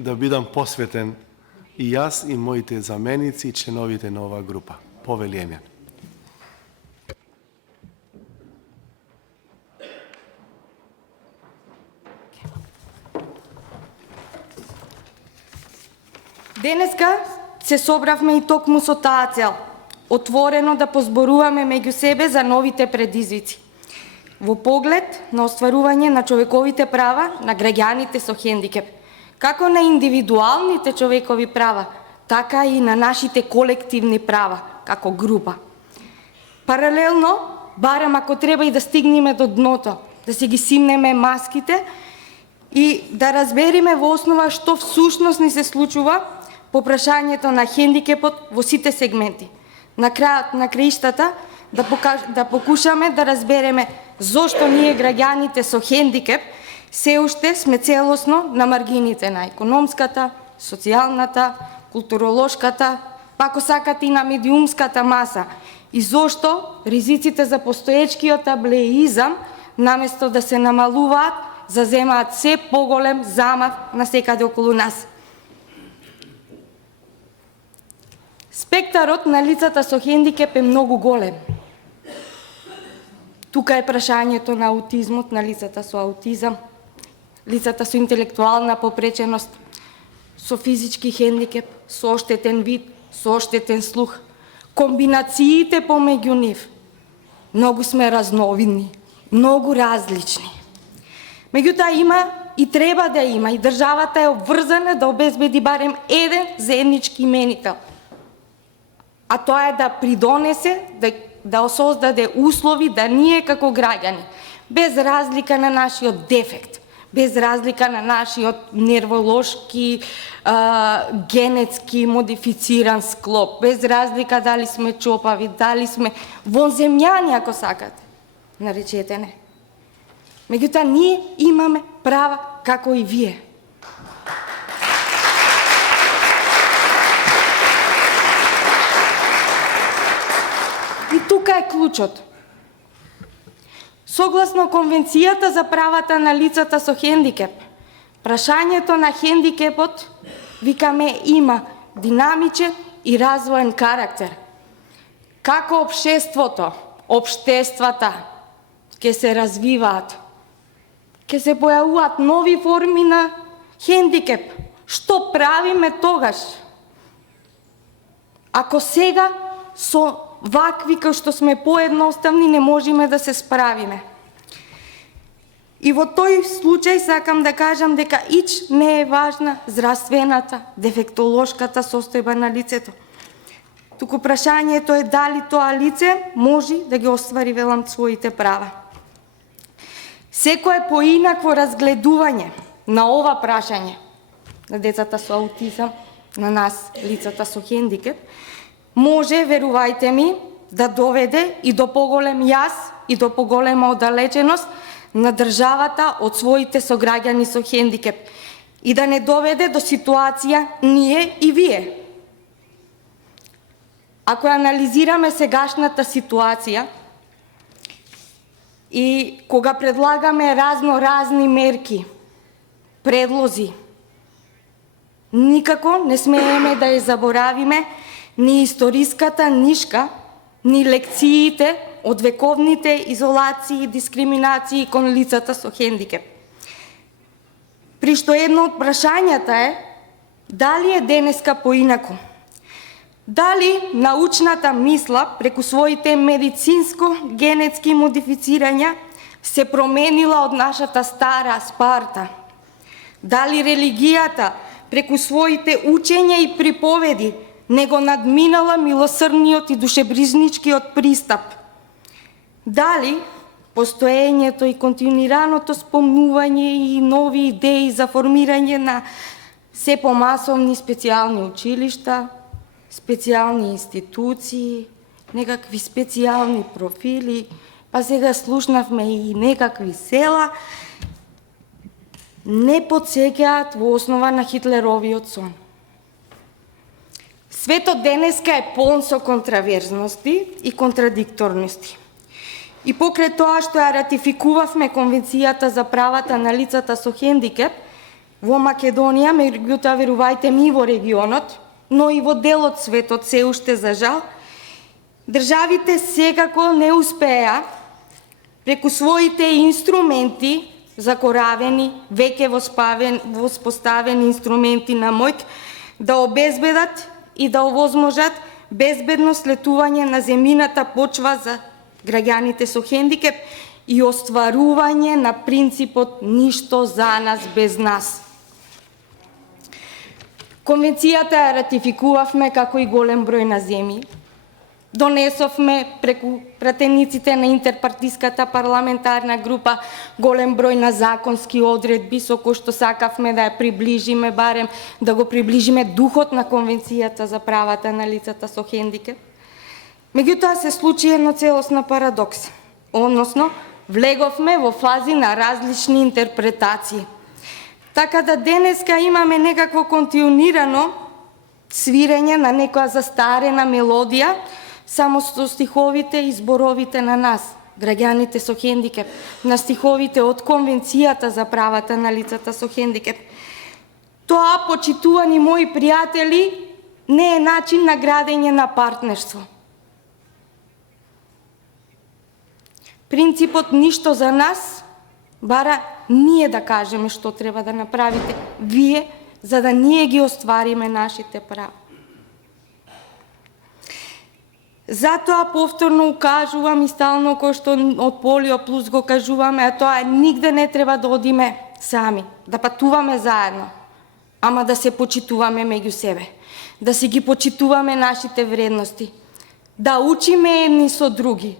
да бидам посветен и јас и моите заменици и членовите на оваа група. Повеление. Денеска се собравме и токму со таа цел, отворено да позборуваме меѓу себе за новите предизвици, во поглед на остварување на човековите права на граѓаните со хендикеп, како на индивидуалните човекови права, така и на нашите колективни права, како група. Паралелно, барем ако треба и да стигнеме до дното, да си ги симнеме маските и да разбериме во основа што всушност ни се случува по прашањето на хендикепот во сите сегменти. На крајот на краиштата да покушаме да разбереме зошто ние граѓаните со хендикеп се уште сме целосно на маргините на економската, социјалната, културолошката, пако сакате и на медиумската маса, и зошто ризиците за постоечкиот аблеизам, наместо да се намалуваат, заземаат се поголем замав на секаде околу нас. Спектарот на лицата со хендикеп е многу голем. Тука е прашањето на аутизмот, на лицата со аутизам, лицата со интелектуална попреченост, со физички хендикеп, со оштетен вид, со оштетен слух, комбинациите помеѓу нив. Многу сме разновидни, многу различни. Меѓутоа има и треба да има, и државата е обврзана да обезбеди барем еден заеднички именител, а тоа е да придонесе, да создаде услови да ние како граѓани, без разлика на нашиот дефект, без разлика на нашиот нерволошки, генетски модифициран склоп, без разлика дали сме чопави, дали сме вонземјани, ако сакате, наречете не. Меѓутоа, ние имаме права како и вие. И тука е клучот. Согласно Конвенцијата за правата на лицата со хендикеп, прашањето на хендикепот, викаме, има динамичен и развоен карактер. Како општествата ќе се развиваат, ќе се појавуваат нови форми на хендикеп. Што правиме тогаш? Ако сега со вакви кои што сме поедноставни не можеме да се справиме. И во тој случај сакам да кажам дека ич не е важна здравствената, дефектолошката состојба на лицето. Туку прашањето е дали тоа лице може да ги оствари, велам, своите права. Секое поинакво разгледување на ова прашање на децата со аутизам, на нас, лицата со хендикеп, може, верувајте ми, да доведе и до поголем јас и до поголема оддалеченост на државата од своите сограѓани со хендикеп и да не доведе до ситуација ние и вие. Ако анализираме сегашната ситуација и кога предлагаме разни мерки, предлози, никако не смееме да ја заборавиме ни историската нишка, ни лекциите од вековните изолации и дискриминации кон лицата со хендикеп. При што едно од прашањата е дали е денеска поинаку. Дали научната мисла преку своите медицинско-генетски модифицирања се променила од нашата стара Спарта? Дали религијата преку своите учења и приповеди не го надминала милосрдниот и душебрижничкиот пристап? Дали постоењето и континуираното спомнување и нови идеи за формирање на се помасовни специјални училишта, специјални институции, некакви специјални профили, па сега слушнавме и некакви села, не потсеќаат во основа на Хитлеровиот сон. Светот денеска е полн со контраверзности и контрадикторности. И покрај тоа што ја ратификувавме Конвенцијата за правата на лицата со хендикеп, во Македонија, меѓутоа верувајте ми и во регионот, но и во дел од светот се уште за жал, државите секако не успеа преку своите инструменти закоравени, веќе воспоставени инструменти на моќ, да обезбедат и да овозможат безбедно слетување на земјината почва за граѓаните со хендикеп и остварување на принципот ништо за нас без нас. Конвенцијата ја ратификувавме како и голем број на земји. Донесовме преку пратениците на интерпартиската парламентарна група голем број на законски одредби со кои што сакавме да ја приближиме, барем да го приближиме духот на Конвенцијата за правата на лицата со хендикеп. Меѓутоа се случи една целосна парадокс, односно влеговме во фази на различни интерпретации. Така да денеска имаме некакво континуирано свирење на некоја застарена мелодија, само со стиховите и зборовите на нас, граѓаните со хендикеп, на стиховите од Конвенцијата за правата на лицата со хендикеп. Тоа, почитувани мои пријатели, не е начин на градење на партнерство. Принципот ништо за нас бара ние да кажеме што треба да направите вие, за да ние ги оствариме нашите права. Затоа повторно укажувам и стално кој што од Полио Плюс го кажуваме, а тоа нигде не треба да одиме сами, да патуваме заедно, ама да се почитуваме меѓу себе, да си ги почитуваме нашите вредности, да учиме едни со други.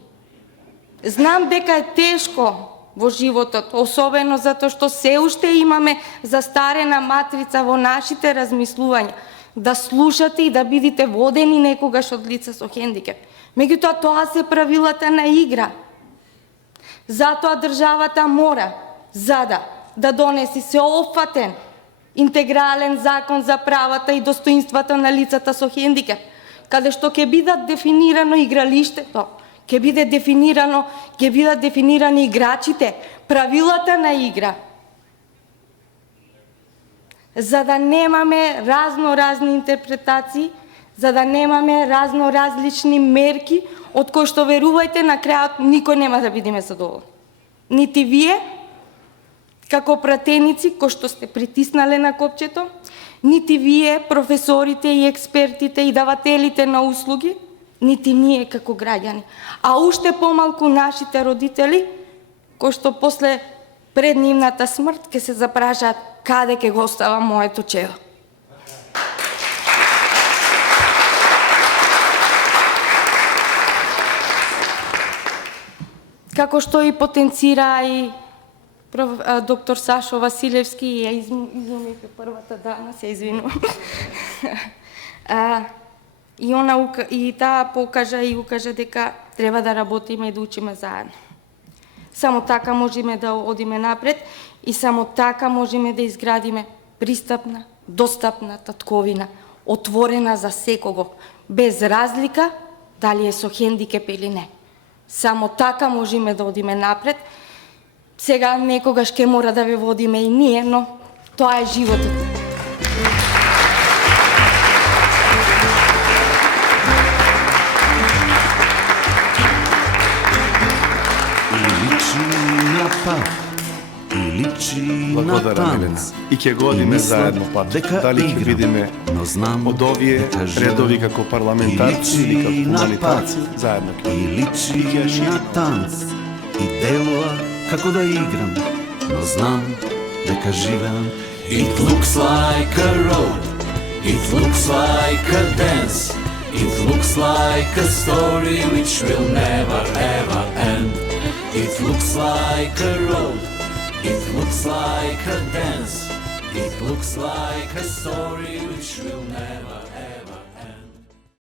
Знам дека е тешко во животот, особено затоа што се уште имаме застарена матрица во нашите размислувања, да слушате и да бидете водени некогаш од лица со хендикеп. Меѓутоа, тоа се правилата на игра. Затоа државата мора, да донеси сеопфатен, интегрален закон за правата и достоинствата на лицата со хендикеп, каде што ќе бидат дефинирано игралиштето, ќе бидат дефинирани играчите, правилата на игра, за да немаме разноразни интерпретации, за да немаме различни мерки, од кои што верувајте на крајот никој нема да бидеме задоволни. Нити вие, како пратеници кои што сте притиснале на копчето, нити вие, професорите и експертите и давателите на услуги, нити ние како граѓани, а уште помалку нашите родители, кои што после пред нивната смрт ќе се запрашаат каде ќе го остава моето чедо. Како што и потенцира и доктор Сашо Василевски, ја изумите првата дана, се извинувам. И таа покажа и укажа дека треба да работиме и да учиме заедно. Само така можеме да одиме напред и само така можеме да изградиме пристапна, достапна татковина, отворена за секого, без разлика дали е со хендикеп или не. Само така можеме да одиме напред. Сега некогаш ќе мора да ве водиме и ние, но тоа е животот. Благодарам, Милец. И ќе го одиме заедно пат. Дали ќе видиме од овие редови како парламентарци или како хуманитарци, заедно ќе И личи на танц, и делува како да играм, но знам дека живеам. It looks like a road, it looks like a dance, it looks like a story which will never ever end. It looks like a road, it looks like a dance, it looks like a story which will never